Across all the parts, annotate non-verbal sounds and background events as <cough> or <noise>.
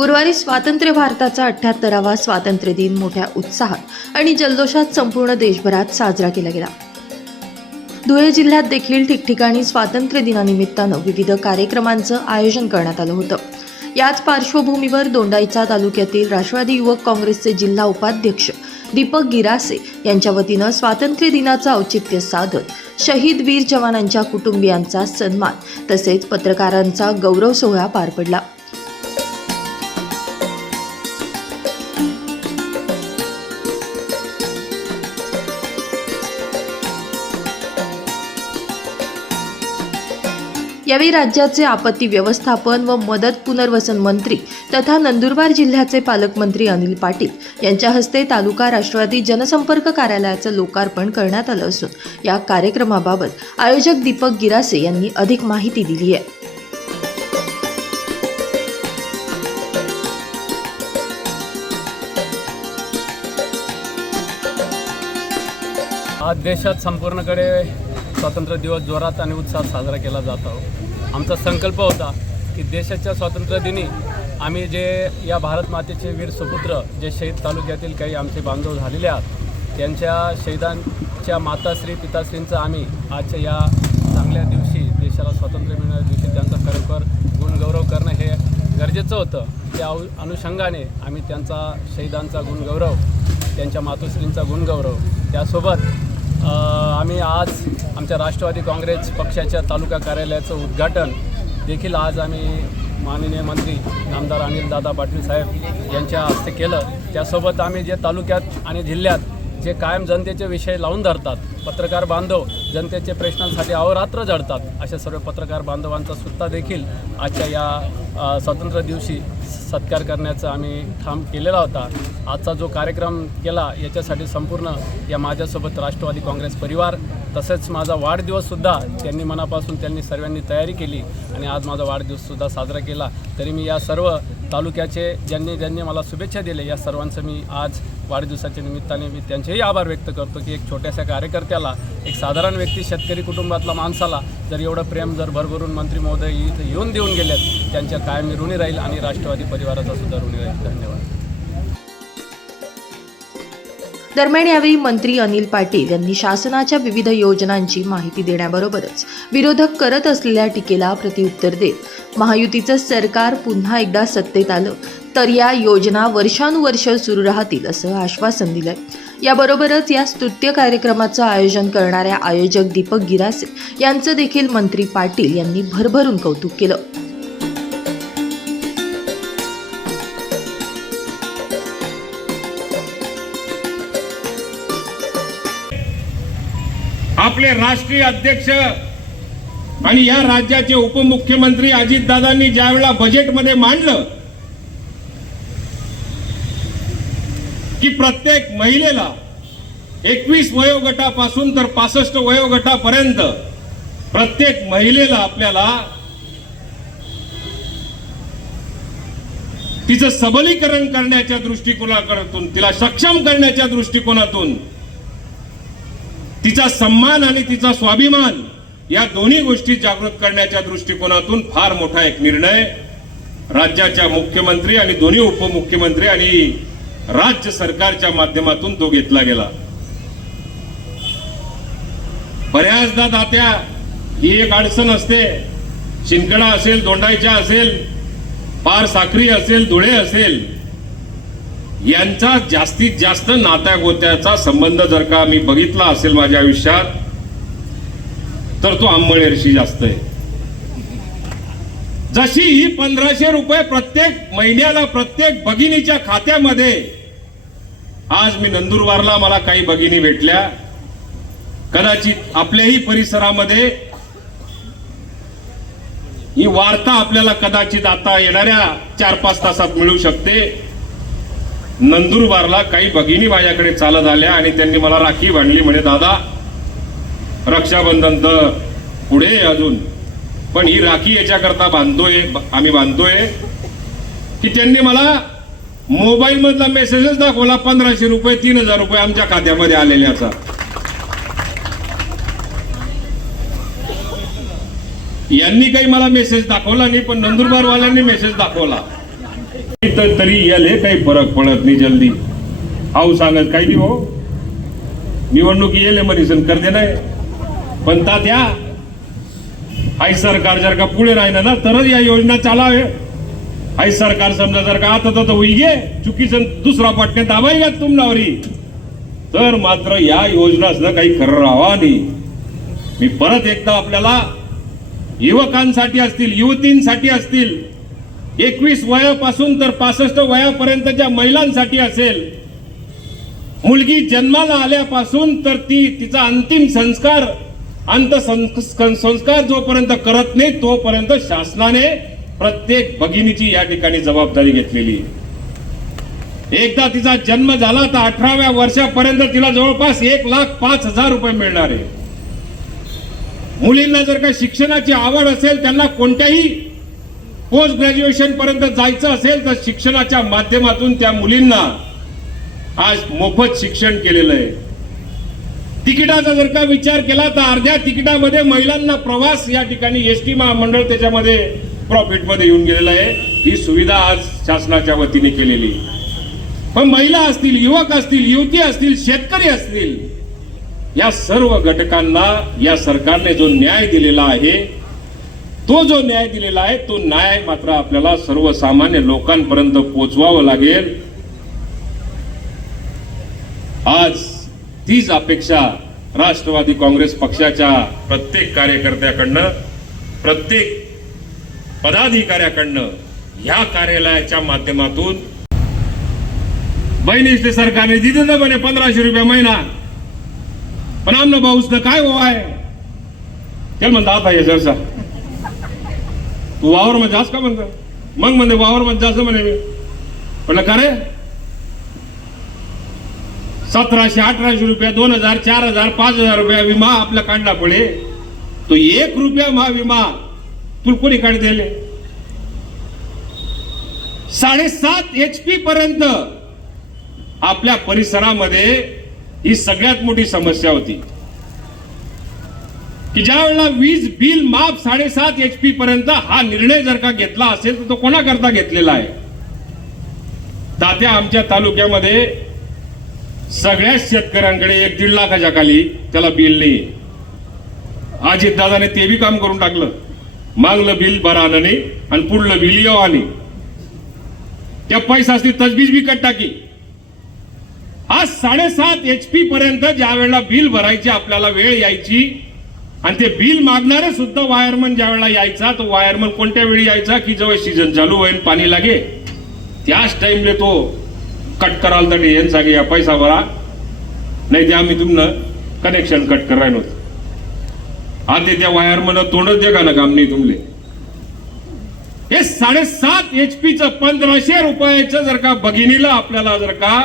गुरुवारी स्वातंत्र्य भारताचा अठ्याहत्तरावा स्वातंत्र्य दिन मोठ्या उत्साहात आणि जल्लोषात संपूर्ण देशभरात साजरा केला गेला. धुळे जिल्ह्यात देखील ठिकठिकाणी स्वातंत्र्य दिनानिमित्तानं विविध कार्यक्रमांचं आयोजन करण्यात आलं होतं. याच पार्श्वभूमीवर दोंडाईचा तालुक्यातील राष्ट्रवादी युवक काँग्रेसचे जिल्हा उपाध्यक्ष दीपक गिरासे यांच्या वतीनं स्वातंत्र्य दिनाचं औचित्य साधत शहीद वीर जवानांच्या कुटुंबियांचा सन्मान तसेच पत्रकारांचा गौरव सोहळा पार पडला. यावेळी राज्याचे आपत्ती व्यवस्थापन व मदत पुनर्वसन मंत्री तथा नंदुरबार जिल्ह्याचे पालकमंत्री अनिल पाटील यांच्या हस्ते तालुका राष्ट्रवादी जनसंपर्क कार्यालयाचं लोकार्पण करण्यात आलं असून या कार्यक्रमाबाबत आयोजक दीपक गिरासे यांनी अधिक माहिती दिली आहे. आज देशात संपूर्णकडे स्वातंत्र्य दिवस जोरात आणि उत्साहात साजरा केला जातो आमचा संकल्प होता की देशाच्या स्वातंत्र्यदिनी आम्ही जे या भारत मातेचे वीर सुपुत्र जे शहीद तालुक्यातील काही आमचे बांधव झालेले आहात त्यांच्या शहीदांच्या माताश्री पिताश्रींचं आम्ही आजच्या या चांगल्या दिवशी देशाला स्वातंत्र्य मिळणाऱ्या दिवशी त्यांचा खरोखर गुणगौरव करणं हे गरजेचं होतं. त्या अनुषंगाने आम्ही त्यांचा शहीदांचा गुणगौरव त्यांच्या मातोश्रींचा गुणगौरव त्यासोबत आम्ही आज आमच्या राष्ट्रवादी काँग्रेस पक्षाच्या तालुका कार्यालयाचं उद्घाटन देखील आज आम्ही माननीय मंत्री नामदार अनिलदादा पाटील साहेब यांच्या हस्ते केलं. त्यासोबत आम्ही जे तालुक्यात आणि जिल्ह्यात जे कायम जनतेचे विषय लावून धरतात पत्रकार बांधव जनतेचे प्रश्नांसाठी अहोरात्र जडतात. अशा सर्व पत्रकार बांधवांचा सुद्धा देखील आजच्या या स्वातंत्र्य दिवशी सत्कार करण्याचा आम्ही ठाम केलेला होता. आजचा जो कार्यक्रम केला याच्यासाठी संपूर्ण या माझ्यासोबत राष्ट्रवादी काँग्रेस परिवार तसेच माझा वाढदिवससुद्धा त्यांनी मनापासून त्यांनी सर्वांनी तयारी केली आणि आज माझा वाढदिवससुद्धा साजरा केला. तरी मी या सर्व तालुक्याचे ज्यांनी ज्यांनी मला शुभेच्छा दिल्या या सर्वांचं मी आज वाढदिवसाच्या निमित्ताने मी त्यांचेही आभार व्यक्त करतो की एक छोट्याशा कार्यकर्त्याला एक साधारण व्यक्ती शेतकरी कुटुंबातला माणसाला जर एवढं प्रेम जर भरभरून मंत्री महोदय इथं येऊन देऊन गेलेत त्यांच्या कायम ऋणी राहील आणि राष्ट्रवादी परिवाराचा सुद्धा ऋणी राहील. धन्यवाद. दरम्यान यावेळी मंत्री अनिल पाटील यांनी शासनाच्या विविध योजनांची माहिती देण्याबरोबरच विरोधक करत असलेल्या टीकेला प्रतिउत्तर देत महायुतीचं सरकार पुन्हा एकदा सत्तेत आलं तर या योजना वर्षानुवर्ष सुरू राहतील असं आश्वासन दिलंय. याबरोबरच या स्तुत्य कार्यक्रमाचं आयोजन करणाऱ्या आयोजक दीपक गिरासे यांचं देखील मंत्री पाटील यांनी भरभरून कौतुक केलं. आपले राष्ट्रीय अध्यक्ष आणि या राज्याचे उपमुख्यमंत्री अजितदादांनी ज्यावेळेला बजेटमध्ये मांडलं की प्रत्येक महिलेला एकवीस वयोगटापासून तर पासष्ट वयोगटापर्यंत प्रत्येक महिलेला आपल्याला तिचं सबलीकरण करण्याच्या दृष्टिकोनातून तिला सक्षम करण्याच्या दृष्टिकोनातून तिचा सन्मान आणि तिचा स्वाभिमान या दोन्ही गोष्टी जागृत करण्याच्या दृष्टिकोनातून फार मोठा एक निर्णय राज्याच्या मुख्यमंत्री आणि दोन्ही उपमुख्यमंत्री आणि राज्य सरकारच्या माध्यमातून तो घेतला गेला. बऱ्याचदा दात्या ही एक अडचण असते. शिंदकडा असेल दोंडायच्या असेल पार साखरी असेल धुळे असेल यांचा जास्तीत जास्त नात्या गोत्याचा संबंध जर का मी बघितला असेल माझ्या आयुष्यात तर तो आंबळेरशी जास्त आहे. जशी ही पंधराशे रुपये प्रत्येक महिन्याला प्रत्येक भगिनीच्या खात्यामध्ये आज मी नंदुरबारला मला काही भगिनी भेटल्या. कदाचित आपल्याही परिसरामध्ये ही वार्ता आपल्याला कदाचित आता येणाऱ्या चार पाच तासात मिळू शकते. नंदुरबारला काही भगिनी माझ्याकडे चालत आल्या आणि त्यांनी मला राखी बांधली. म्हणे दादा रक्षाबंधन तर पुढे आहे अजून पण ही राखी याच्याकरता बांधतोय आम्ही बांधतोय. की त्यांनी मला मोबाईल मधला मेसेजच दाखवला पंधराशे रुपये तीन हजार रुपये आमच्या खात्यामध्ये आलेल्याचा यांनी काही मला मेसेज दाखवला नाही पण नंदुरबार वाल्यांनी मेसेज दाखवला. तर तरी याले काही फरक पडत नाही जल्दी. हाऊ सांगत काही नाही हो. निवडणूक येले मनीसन करते नाही. पण ता द्या. आई सरकार जर का पुढे राहिलं ना तरच या योजना चालावे. आई सरकार समजा जर का आता तर होई गे चुकीचं दुसरा पटके दाबाई घ्या तुमनावरी. तर मात्र या योजना सुद्धा काही खरं राहावा नाही. मी परत एकदा आपल्याला युवकांसाठी असतील युवतींसाठी असतील एकवीस वयापासून तर पासष्ट वयापर्यंतच्या महिलांसाठी असेल. मुलगी जन्माला आल्यापासून तर ती तिचा अंतिम संस्कार अंत संस्कार जोपर्यंत करत नाही तोपर्यंत शासनाने प्रत्येक भगिनीची या ठिकाणी जबाबदारी घेतलेली. एकदा तिचा जन्म झाला तर अठराव्या वर्षापर्यंत तिला जवळपास एक लाख पाच हजार रुपये मिळणार आहे. मुलींना जर का शिक्षणाची आवड असेल त्यांना कोणत्याही पोस्ट ग्रॅज्युएशन पर्यंत जायचं असेल तर शिक्षणाच्या माध्यमातून त्या मुलींना आज मोफत शिक्षण केलेलं आहे. तिकिटाचा जर का विचार केला तर अर्ध्या तिकिटामध्ये महिलांना प्रवास या ठिकाणी एस टी महामंडळ त्याच्यामध्ये प्रॉफिटमध्ये येऊन गेलेलं आहे. ही सुविधा आज शासनाच्या वतीने केलेली. पण महिला असतील युवक असतील युवती असतील शेतकरी असतील या सर्व घटकांना या सरकारने जो न्याय दिलेला आहे तो जो न्याय दिलेला आहे तो न्याय मात्र आपल्याला सर्वसामान्य लोकांपर्यंत पोचवावं लागेल. आज तीच अपेक्षा राष्ट्रवादी काँग्रेस पक्षाच्या प्रत्येक कार्यकर्त्याकडनं प्रत्येक पदाधिकाऱ्याकडनं ह्या कार्यालयाच्या माध्यमातून बहिणीचे सरकारने दिले ना म्हणे पंधराशे रुपये महिना. पण आमनं भाऊस काय हो आहे? त्याला म्हणता आता हे जरसा. तू वावर मध्ये जास्त का म्हणत? मग म्हणते वावर मध्ये जास्त म्हणे मी. म्हटलं का रे? सतराशे अठराशे रुपया दोन हजार चार हजार पाच हजार रुपया विमा आपला काढला पडे तो एक रुपया महा विमा तुला कोणी काढ दिले? साडेसात एच पी पर्यंत आपल्या परिसरामध्ये ही सगळ्यात मोठी समस्या होती. की ज्या वेळेला वीज बिल माफ साडेसात एच पी पर्यंत हा निर्णय जर का घेतला असेल तर तो कोणाकरता घेतलेला आहे? तात्या आमच्या तालुक्यामध्ये सगळ्याच शेतकऱ्यांकडे एक दीड लाखाच्या खाली त्याला बिल नाही. अजित दादाने ते बी काम करून टाकलं. मागलं बिल बरं आलं नाही आणि पुढलं बिल येऊ आणि त्या पैसा असली तजबीज बी कट टाकी. आज साडेसात एच पी पर्यंत ज्या वेळेला बिल भरायची आपल्याला वेळ यायची आणि ते बिल मागणारे सुद्धा वायरमन ज्या वेळेला यायचा तो वायरमन कोणत्या वेळी यायचा की जेव्हा सीझन चालू होईल पाणी लागे. त्याच टाइमले तो कट कराल तर येन सांगे या पैसा भरा. नाही ते आम्ही तुमनं कनेक्शन कट करायला होतं. आता त्या वायरमन तोंडच दे का ना काम नाही तुमले. हे साडेसात एच पीचं पंधराशे रुपयाचं जर का भगिनीला आपल्याला जर का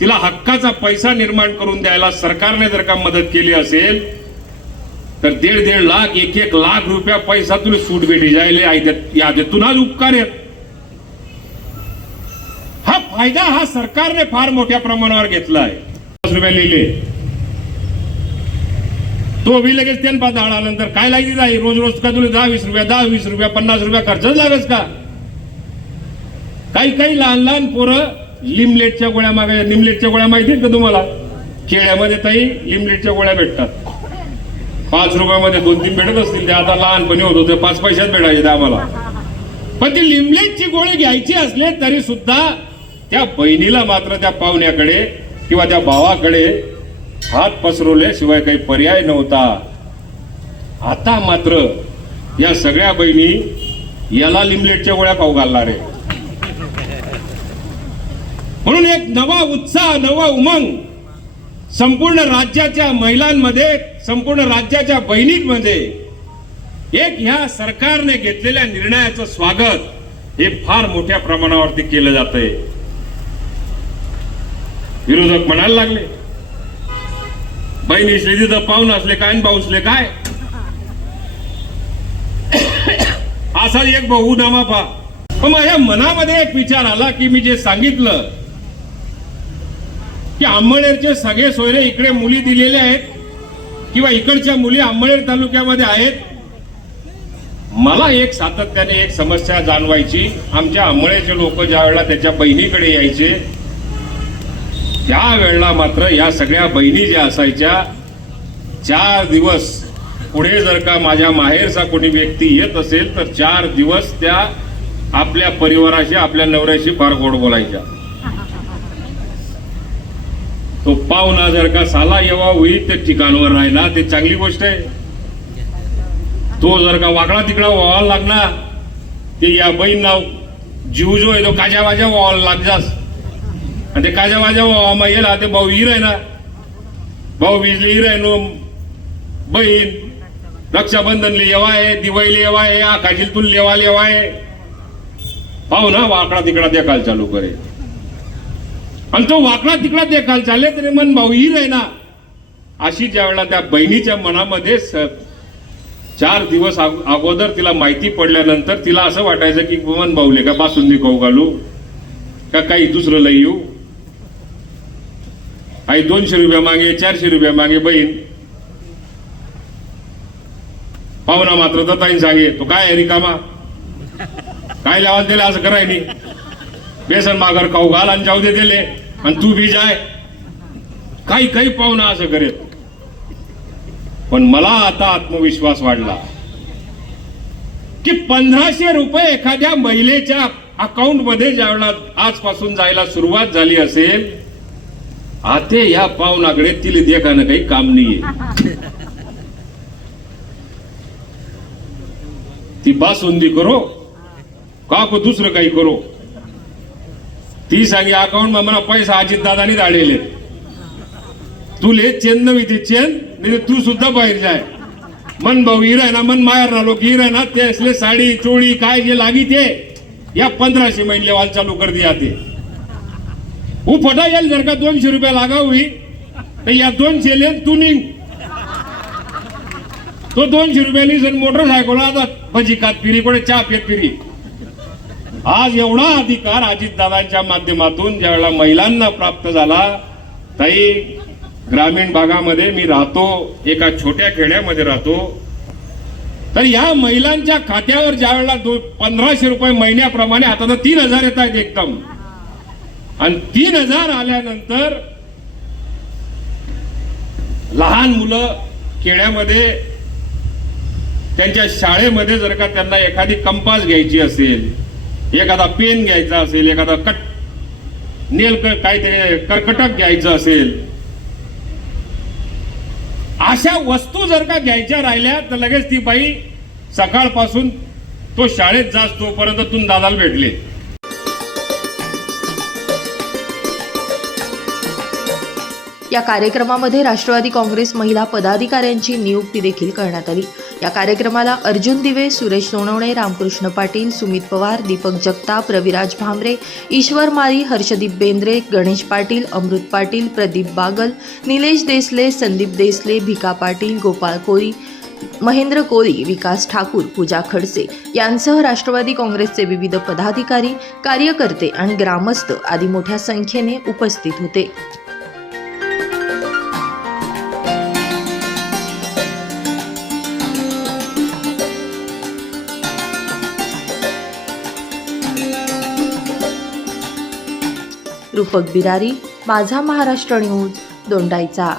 तिला हक्काचा पैसा निर्माण करून द्यायला सरकारने जर का मदत केली असेल तर दीड दीड लाख एक एक लाख रुपया पैसा तुला सूट भेटी जायले या आज उपकार आहेत. हा फायदा हा सरकारने फार मोठ्या प्रमाणावर घेतला आहे. रुपया लिहिले. तो बी लगेच त्यान पाच आल्यानंतर काय लागली नाही रोज रोज का तुला दहा वीस रुपया दहा वीस रुपया पन्नास रुपया खर्चच लागच का? काही काही लहान लहान पोरं लिमलेटच्या गोळ्या मागायच्या लिमलेटच्या गोळ्या माहिती आहेत का तुम्हाला? खेड्यामध्ये ताई लिमलेटच्या गोळ्या भेटतात. पाच रुपयामध्ये दोन तीन भेटत असतील ते आता लहानपणी होत होते पाच पैशात भेटायचे ते आम्हाला. पण ती लिमलेटची गोळी घ्यायची असले तरी सुद्धा त्या बहिणीला मात्र त्या पाहुण्याकडे किंवा त्या भावाकडे हात पसरवल्याशिवाय काही पर्याय नव्हता. आता मात्र या सगळ्या बहिणी याला लिमलेटच्या गोळ्या खाऊ घालणार. आहे म्हणून एक नवा उत्साह नवा उमंग संपूर्ण राज्याच्या महिलांमध्ये संपूर्ण राज्याच्या बहिणींमध्ये एक ह्या सरकारने घेतलेल्या निर्णयाचं स्वागत हे फार मोठ्या प्रमाणावरती केलं जात आहे विरोधक म्हणायला लागले बहिणी असले तिथं पाहून असले काय आणि काय? <coughs> असा एक भाऊ नामा पा पण माझ्या मनामध्ये एक विचार आला की मी जे सांगितलं की आंबळेरचे सगळे सोयरे इकडे मुली दिलेले आहेत किंवा इकडच्या मुली आंबळनेर तालुक्यामध्ये आहेत. मला एक सातत्याने एक समस्या जाणवायची. आमच्या आंबळेचे लोक ज्या वेळेला त्याच्या बहिणीकडे यायचे त्यावेळेला मात्र या सगळ्या बहिणी ज्या असायच्या चार दिवस पुढे जर का माझ्या माहेरचा कोणी व्यक्ती येत असेल तर चार दिवस त्या आपल्या परिवाराशी आपल्या नवऱ्याशी फार गोड बोलायच्या. तो पाहुणा जर का साला येवा होईल त्या ठिकाणवर राहिला ते चांगली गोष्ट आहे. तो जर का वाकडा तिकडा व्हावा लागला ते या बहीण नाव जीव जो आहे तो काजा वाज्या व्हावा लागजास. आणि ते काजा वाज्या व्हावा येला ते भाऊ हिर आहे ना. भाऊ बिजली हिर आहे नो बहीण रक्षाबंधनले येवा आहे दिवाळीला येवा आहे आकाशील तुल लेवा लेवा आहे. पाहू ना वाकडा तिकडा देखाल चालू करे आणि तो वाकडा तिकडा देखाल चालले तरी मन भाऊ ही आहे ना अशी ज्या वेळेला त्या बहिणीच्या मनामध्ये चार दिवस अगोदर तिला माहिती पडल्यानंतर तिला असं वाटायचं की मन भाऊले का बासुंदी खाऊ घालू? का काही दुसरं लई येऊ? आई दोनशे रुपया मागे चारशे रुपया मागे बहीण. पाहुणा मात्र दत्ताईन सांगे तो काय आहे रिकामा? काय लावाल त्याला? असं कराय नाही बेसन मागर खाऊ घाल आणि जाऊ दे दिले आणि तू बी जाय. काही काही पाहुणा असं करेल. पण मला आता आत्मविश्वास वाढला. की पंधराशे रुपये एखाद्या महिलेच्या अकाउंटमध्ये ज्यावेळेला आजपासून जायला सुरुवात झाली असेल आते या पाहुणाकडे तिला देखानं काही काम नाहीये. ती बासुंदी करो का को दुसरं काही करो? ती सांगे अकाउंट मला पैसा अजित दादानी तू तुले चेन नवी ते चेन म्हणजे तू सुद्धा बाहेर जाय मन भाऊ हिर आहे ना मन मायर ना लोक हिर ना ते असले साडी चोळी काय जे लागी ते या पंधराशे महिने वाल चालू कर दिया ते उ फटा येईल जर का दोनशे रुपया लागा हुई तर या दोनशे ले तू निघ. तो दोनशे रुपयानी जर मोटरसायकल आता भजी कात फिरी कोणी चहा पेत फिरी. आज एवढा अधिकार अजितदादांच्या माध्यमातून ज्यावेळेला महिलांना प्राप्त झाला ताई ग्रामीण भागामध्ये मी राहतो एका छोट्या खेड्यामध्ये राहतो. तर या महिलांच्या खात्यावर ज्यावेळेला दोन दो पंधराशे रुपये महिन्याप्रमाणे आता तर तीन हजार येत आहेत एकदम. आणि तीन हजार आल्यानंतर लहान मुलं खेड्यामध्ये त्यांच्या शाळेमध्ये जर का त्यांना एखादी कंपास घ्यायची असेल एखादा पेन घ्यायचा असेल एखादा कट नेल काहीतरी कर्कटक घ्यायचं असेल. अशा वस्तू जर का घ्यायच्या राहिल्या तर लगेच ती बाई सकाळपासून तो शाळेत जास तोपर्यंत तुम दादाला भेटले. या कार्यक्रमामध्ये राष्ट्रवादी काँग्रेस महिला पदाधिकाऱ्यांची नियुक्ती देखील करण्यात आली. या कार्यक्रमाला अर्जुन दिवे सुरेश सोनवणे रामकृष्ण पाटील सुमित पवार दीपक जगताप रविराज भामरे ईश्वर माळी हर्षदीप बेंद्रे गणेश पाटील अमृत पाटील प्रदीप बागल निलेश देसले संदीप देसले भिका पाटील गोपाळ कोरी महेंद्र कोरी विकास ठाकूर पूजा खडसे यांसह राष्ट्रवादी काँग्रेसचे विविध पदाधिकारी कार्यकर्ते आणि ग्रामस्थ आदी मोठ्या संख्येने उपस्थित होते. रूपक बिरारी माझा महाराष्ट्र न्यूज दोंडाईचा.